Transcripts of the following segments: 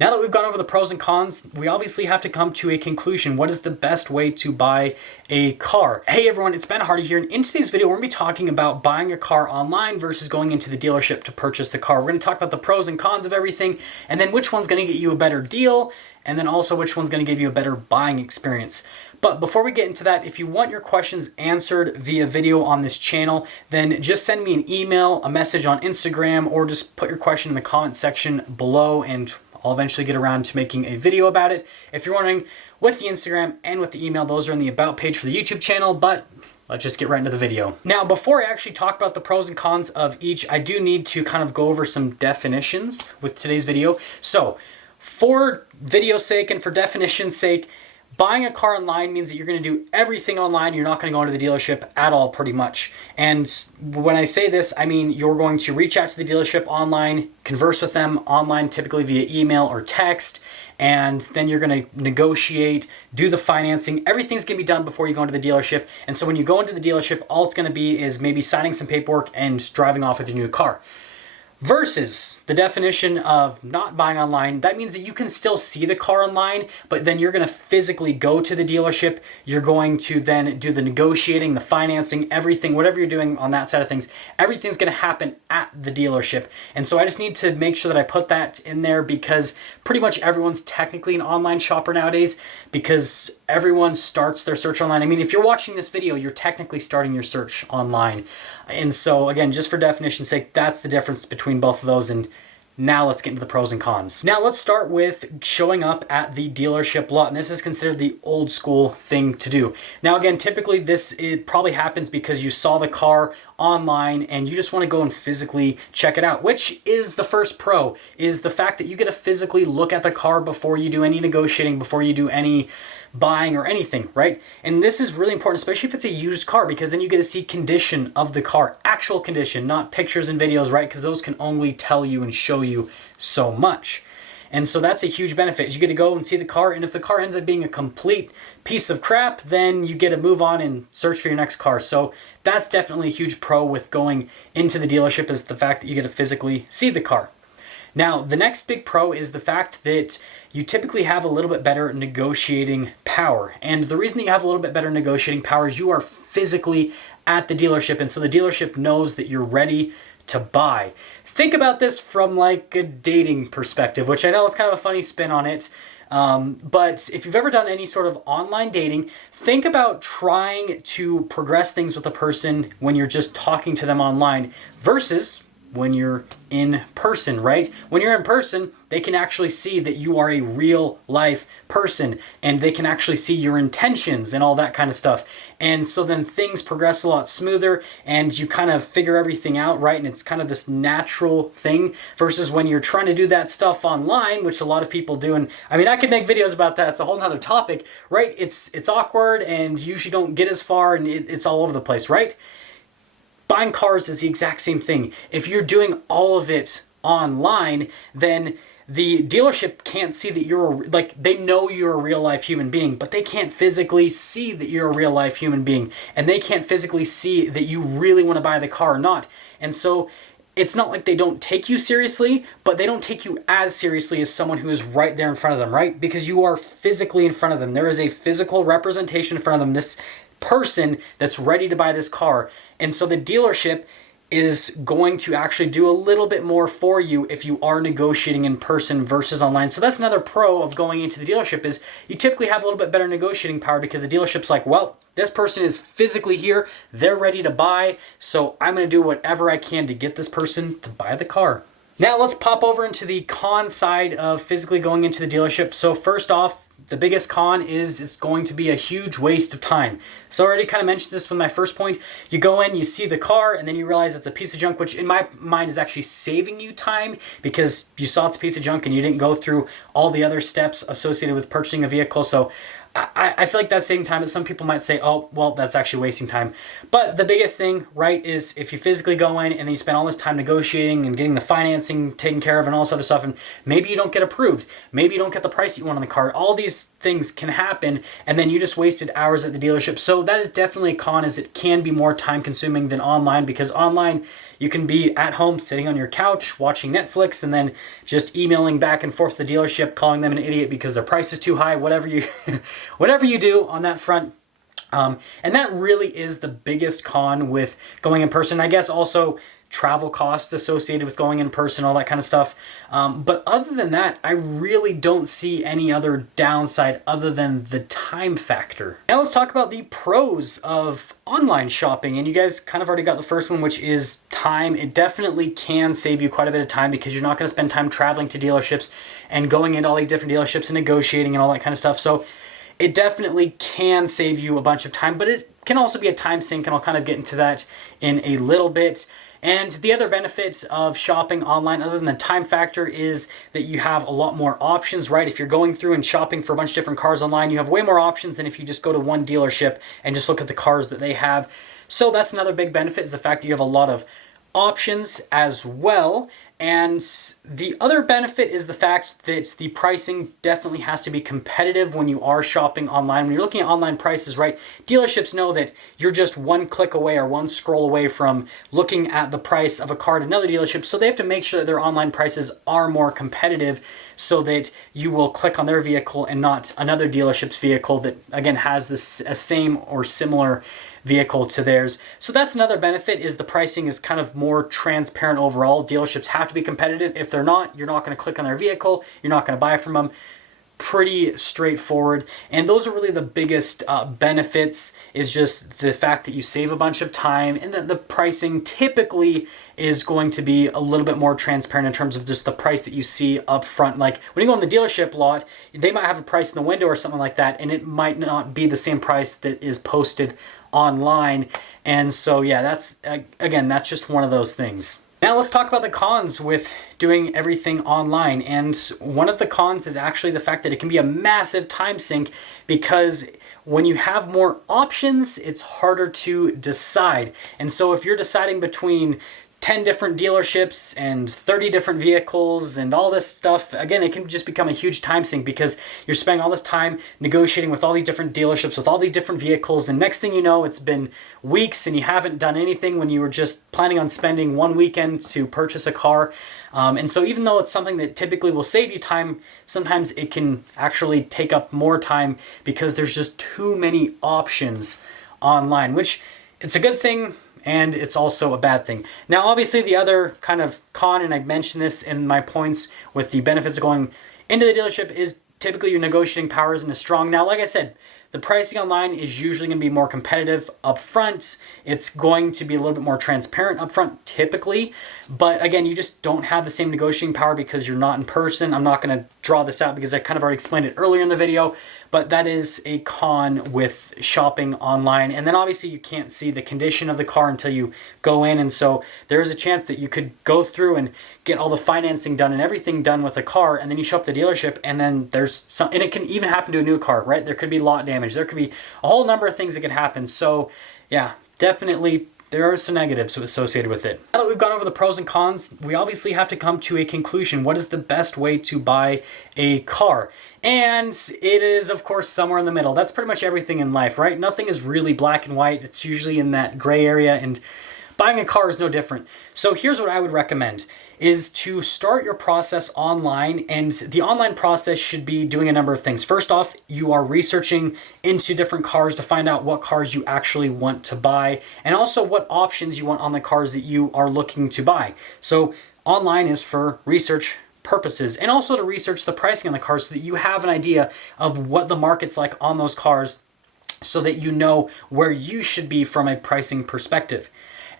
Now that we've gone over the pros and cons, we obviously have to come to a conclusion. What is the best way to buy a car? Hey everyone, it's Ben Hardy here, and in today's video, we're gonna be talking about buying a car online versus going into the dealership to purchase the car. We're gonna talk about the pros and cons of everything, and then which one's gonna get you a better deal, and then also which one's gonna give you a better buying experience. But before we get into that, if you want your questions answered via video on this channel, then just send me an email, a message on Instagram, or just put your question in the comment section below, and I'll eventually get around to making a video about it. If you're wondering, with the Instagram and with the email, those are in the About page for the YouTube channel, but let's just get right into the video. Now, before I actually talk about the pros and cons of each, I do need to kind of go over some definitions with today's video. So, for video's sake and for definition's sake, buying a car online means that you're going to do everything online. You're not going to go into the dealership at all, pretty much. And when I say this, I mean you're going to reach out to the dealership online, converse with them online, typically via email or text, and then you're going to negotiate, do the financing. Everything's going to be done before you go into the dealership. And so when you go into the dealership, all it's going to be is maybe signing some paperwork and driving off with your new car. Versus the definition of not buying online, that means that you can still see the car online, but then you're going to physically go to the dealership. You're going to then do the negotiating, the financing, everything, whatever you're doing on that side of things, everything's going to happen at the dealership. And so I just need to make sure that I put that in there because pretty much everyone's technically an online shopper nowadays because everyone starts their search online. I mean, if you're watching this video, you're technically starting your search online. And so again, just for definition's sake, that's the difference between both of those. And now let's get into the pros and cons. Now let's start with showing up at the dealership lot. And this is considered the old school thing to do. Now again, typically it probably happens because you saw the car online and you just want to go and physically check it out, which is the first pro, is the fact that you get to physically look at the car before you do any negotiating, before you do any buying or anything, right? And this is really important, especially if it's a used car, because then you get to see condition of the car, actual condition, not pictures and videos, right? Because those can only tell you and show you so much. And so that's a huge benefit. You get to go and see the car, and if the car ends up being a complete piece of crap, then you get to move on and search for your next car. So that's definitely a huge pro with going into the dealership, is the fact that you get to physically see the car. Now, the next big pro is the fact that you typically have a little bit better negotiating power. And the reason that you have a little bit better negotiating power is you are physically at the dealership, and so the dealership knows that you're ready to buy. Think about this from like a dating perspective, which I know is kind of a funny spin on it. But if you've ever done any sort of online dating, think about trying to progress things with a person when you're just talking to them online versus when you're in person, right? When you're in person, they can actually see that you are a real life person and they can actually see your intentions and all that kind of stuff. And so then things progress a lot smoother and you kind of figure everything out, right? And it's kind of this natural thing versus when you're trying to do that stuff online, which a lot of people do. And I mean, I could make videos about that. It's a whole nother topic, right? It's awkward and you usually don't get as far and it's all over the place, right? Buying cars is the exact same thing. If you're doing all of it online, then the dealership can't see that they know you're a real life human being, but they can't physically see that you're a real life human being. And they can't physically see that you really want to buy the car or not. And so it's not like they don't take you seriously, but they don't take you as seriously as someone who is right there in front of them, right? Because you are physically in front of them. There is a physical representation in front of them. This person that's ready to buy this car. And so the dealership is going to actually do a little bit more for you if you are negotiating in person versus online. So that's another pro of going into the dealership, is you typically have a little bit better negotiating power because the dealership's like, well, this person is physically here, they're ready to buy, so I'm going to do whatever I can to get this person to buy the car. Now let's pop over into the con side of physically going into the dealership. So first off, the biggest con is it's going to be a huge waste of time. So I already kind of mentioned this with my first point. You go in, you see the car, and then you realize it's a piece of junk, which in my mind is actually saving you time because you saw it's a piece of junk and you didn't go through all the other steps associated with purchasing a vehicle. So I feel like that's saving time, but some people might say, oh, well, that's actually wasting time. But the biggest thing, right, is if you physically go in and then you spend all this time negotiating and getting the financing taken care of and all this other stuff, and maybe you don't get approved, maybe you don't get the price that you want on the car, all these things can happen, and then you just wasted hours at the dealership. So that is definitely a con, is it can be more time consuming than online, because online you can be at home sitting on your couch watching Netflix and then just emailing back and forth to the dealership, calling them an idiot because their price is too high, whatever you whatever you do on that front. And that really is the biggest con with going in person. I guess also travel costs associated with going in person, all that kind of stuff. But other than that, I really don't see any other downside other than the time factor. Now let's talk about the pros of online shopping. And you guys kind of already got the first one, which is time. It definitely can save you quite a bit of time because you're not going to spend time traveling to dealerships and going into all these different dealerships and negotiating and all that kind of stuff. So it definitely can save you a bunch of time, but it can also be a time sink, and I'll kind of get into that in a little bit. And the other benefits of shopping online, other than the time factor, is that you have a lot more options, right? If you're going through and shopping for a bunch of different cars online, you have way more options than if you just go to one dealership and just look at the cars that they have. So that's another big benefit, is the fact that you have a lot of options as well. And the other benefit is the fact that the pricing definitely has to be competitive when you are shopping online. When you're looking at online prices, right, dealerships know that you're just one click away or one scroll away from looking at the price of a car at another dealership. So they have to make sure that their online prices are more competitive so that you will click on their vehicle and not another dealership's vehicle that, again, has this a same or similar vehicle to theirs. So that's another benefit, is the pricing is kind of more transparent overall. Dealerships have to be competitive. If they're not, you're not going to click on their vehicle, you're not going to buy from them. Pretty straightforward. And those are really the biggest benefits, is just the fact that you save a bunch of time, and that the pricing typically is going to be a little bit more transparent in terms of just the price that you see up front. Like when you go in the dealership lot, they might have a price in the window or something like that, and it might not be the same price that is posted online. And so yeah, that's again, that's just one of those things. Now let's talk about the cons with doing everything online. And one of the cons is actually the fact that it can be a massive time sink, because when you have more options, it's harder to decide. And so if you're deciding between 10 different dealerships and 30 different vehicles and all this stuff, again, it can just become a huge time sink, because you're spending all this time negotiating with all these different dealerships with all these different vehicles, and next thing you know, it's been weeks and you haven't done anything when you were just planning on spending one weekend to purchase a car. And so even though it's something that typically will save you time, sometimes it can actually take up more time because there's just too many options online, which it's a good thing, and it's also a bad thing. Now, obviously, the other kind of con, and I mentioned this in my points with the benefits of going into the dealership, is typically your negotiating power isn't as strong. Now, like I said, the pricing online is usually going to be more competitive up front. It's going to be a little bit more transparent up front typically. But again, you just don't have the same negotiating power because you're not in person. I'm not going to draw this out because I kind of already explained it earlier in the video. But that is a con with shopping online. And then obviously you can't see the condition of the car until you go in. And so there is a chance that you could go through and get all the financing done and everything done with a car, and then you show up at the dealership and then there's some, and it can even happen to a new car, right? There could be lot damage. There could be a whole number of things that could happen. So yeah, definitely there are some negatives associated with it. Now that we've gone over the pros and cons, we obviously have to come to a conclusion. What is the best way to buy a car? And it is, of course, somewhere in the middle. That's pretty much everything in life, right? Nothing is really black and white. It's usually in that gray area, and buying a car is no different. So here's what I would recommend, is to start your process online, and the online process should be doing a number of things. First off, you are researching into different cars to find out what cars you actually want to buy, and also what options you want on the cars that you are looking to buy. So online is for research purposes, and also to research the pricing on the cars so that you have an idea of what the market's like on those cars, so that you know where you should be from a pricing perspective.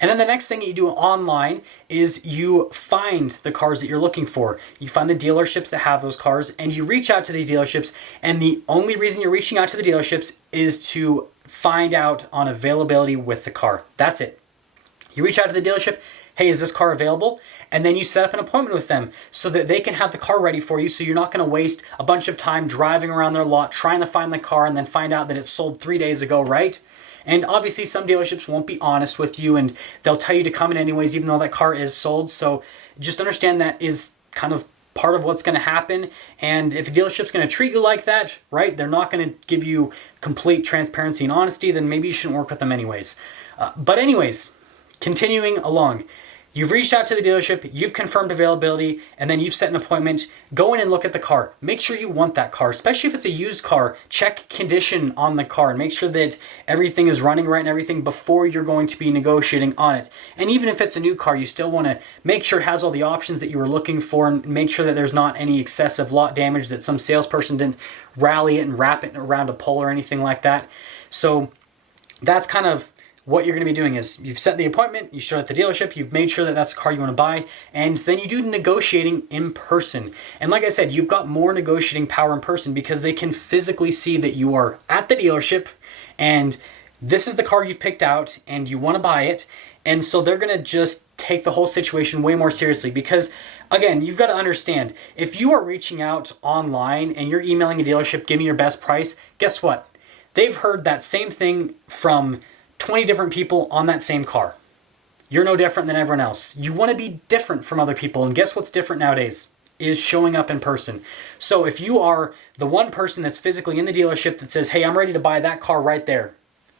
And then the next thing that you do online is you find the cars that you're looking for. You find the dealerships that have those cars, and you reach out to these dealerships, and the only reason you're reaching out to the dealerships is to find out on availability with the car. That's it. You reach out to the dealership, hey, is this car available? And then you set up an appointment with them so that they can have the car ready for you, so you're not going to waste a bunch of time driving around their lot trying to find the car and then find out that it's sold 3 days ago, right? And obviously some dealerships won't be honest with you and they'll tell you to come in anyways even though that car is sold. So just understand that is kind of part of what's going to happen. And if the dealership's going to treat you like that, right, they're not going to give you complete transparency and honesty, then maybe you shouldn't work with them anyways. But anyways, continuing along. You've reached out to the dealership, you've confirmed availability, and then you've set an appointment. Go in and look at the car. Make sure you want that car, especially if it's a used car. Check condition on the car and make sure that everything is running right and everything before you're going to be negotiating on it. And even if it's a new car, you still want to make sure it has all the options that you were looking for and make sure that there's not any excessive lot damage, that some salesperson didn't rally it and wrap it around a pole or anything like that. So that's kind of what you're going to be doing is you've set the appointment, you show it at the dealership, you've made sure that that's the car you want to buy, and then you do negotiating in person. And like I said, you've got more negotiating power in person because they can physically see that you are at the dealership and this is the car you've picked out and you want to buy it. And so they're going to just take the whole situation way more seriously because, again, you've got to understand, if you are reaching out online and you're emailing a dealership, give me your best price, guess what? They've heard that same thing from 20 different people on that same car. You're no different than everyone else. You want to be different from other people. And guess what's different nowadays? Is showing up in person. So if you are the one person that's physically in the dealership that says, hey, I'm ready to buy that car right there,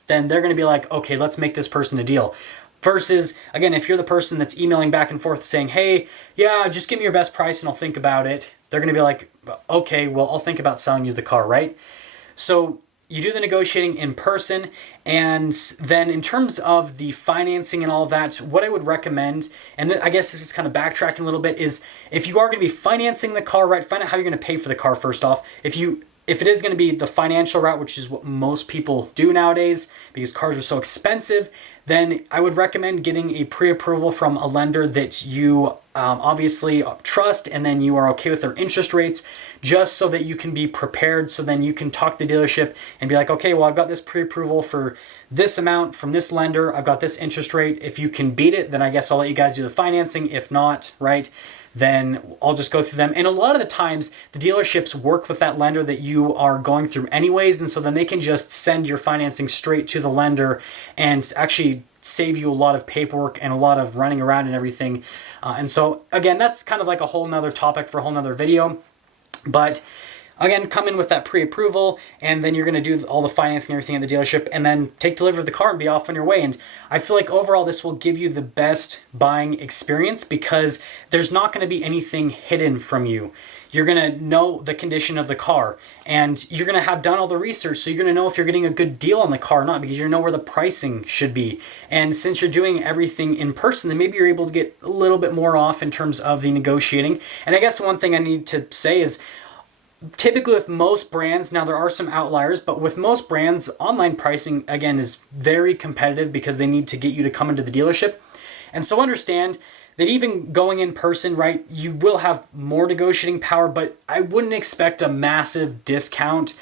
then they're going to be like, okay, let's make this person a deal. Versus, again, if you're the person that's emailing back and forth saying, hey, yeah, just give me your best price and I'll think about it. They're going to be like, okay, well, I'll think about selling you the car, right? So you do the negotiating in person, and then in terms of the financing and all that, what I would recommend, and I guess this is kind of backtracking a little bit, is if you are going to be financing the car, right, find out how you're going to pay for the car first off. If it is going to be the financial route, which is what most people do nowadays because cars are so expensive, then I would recommend getting a pre-approval from a lender that you obviously trust, and then you are okay with their interest rates, just so that you can be prepared. So then you can talk to the dealership and be like, okay, well, I've got this pre-approval for this amount from this lender. I've got this interest rate. If you can beat it, then I guess I'll let you guys do the financing. If not, right, then I'll just go through them. And a lot of the times the dealerships work with that lender that you are going through anyways. And so then they can just send your financing straight to the lender and actually save you a lot of paperwork and a lot of running around and everything. And so again, that's kind of like a whole nother topic for a whole nother video. But again, come in with that pre-approval, and then you're going to do all the financing and everything at the dealership, and then take delivery of the car and be off on your way. And I feel like overall this will give you the best buying experience because there's not going to be anything hidden from you. You're going to know the condition of the car, and you're going to have done all the research, so you're going to know if you're getting a good deal on the car or not, because you know where the pricing should be. And since you're doing everything in person, then maybe you're able to get a little bit more off in terms of the negotiating. And I guess one thing I need to say is, typically with most brands, now there are some outliers, but with most brands, online pricing, again, is very competitive because they need to get you to come into the dealership. And so understand that even going in person, right, you will have more negotiating power, but I wouldn't expect a massive discount.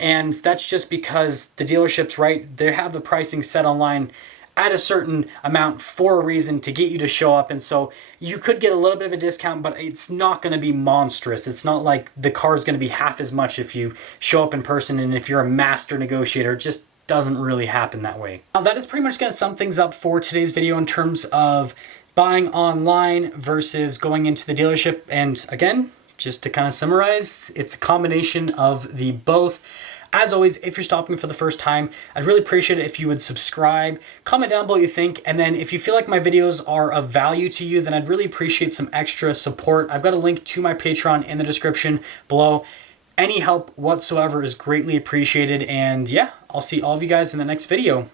And that's just because the dealerships, right, they have the pricing set online at a certain amount for a reason to get you to show up. And so you could get a little bit of a discount, but it's not going to be monstrous. It's not like the car is going to be half as much if you show up in person. And if you're a master negotiator, it just doesn't really happen that way. Now, that is pretty much going to sum things up for today's video in terms of buying online versus going into the dealership. And again, just to kind of summarize, it's a combination of the both. As always, if you're stopping for the first time, I'd really appreciate it if you would subscribe, comment down below what you think, and then if you feel like my videos are of value to you, then I'd really appreciate some extra support. I've got a link to my Patreon in the description below. Any help whatsoever is greatly appreciated, and yeah, I'll see all of you guys in the next video.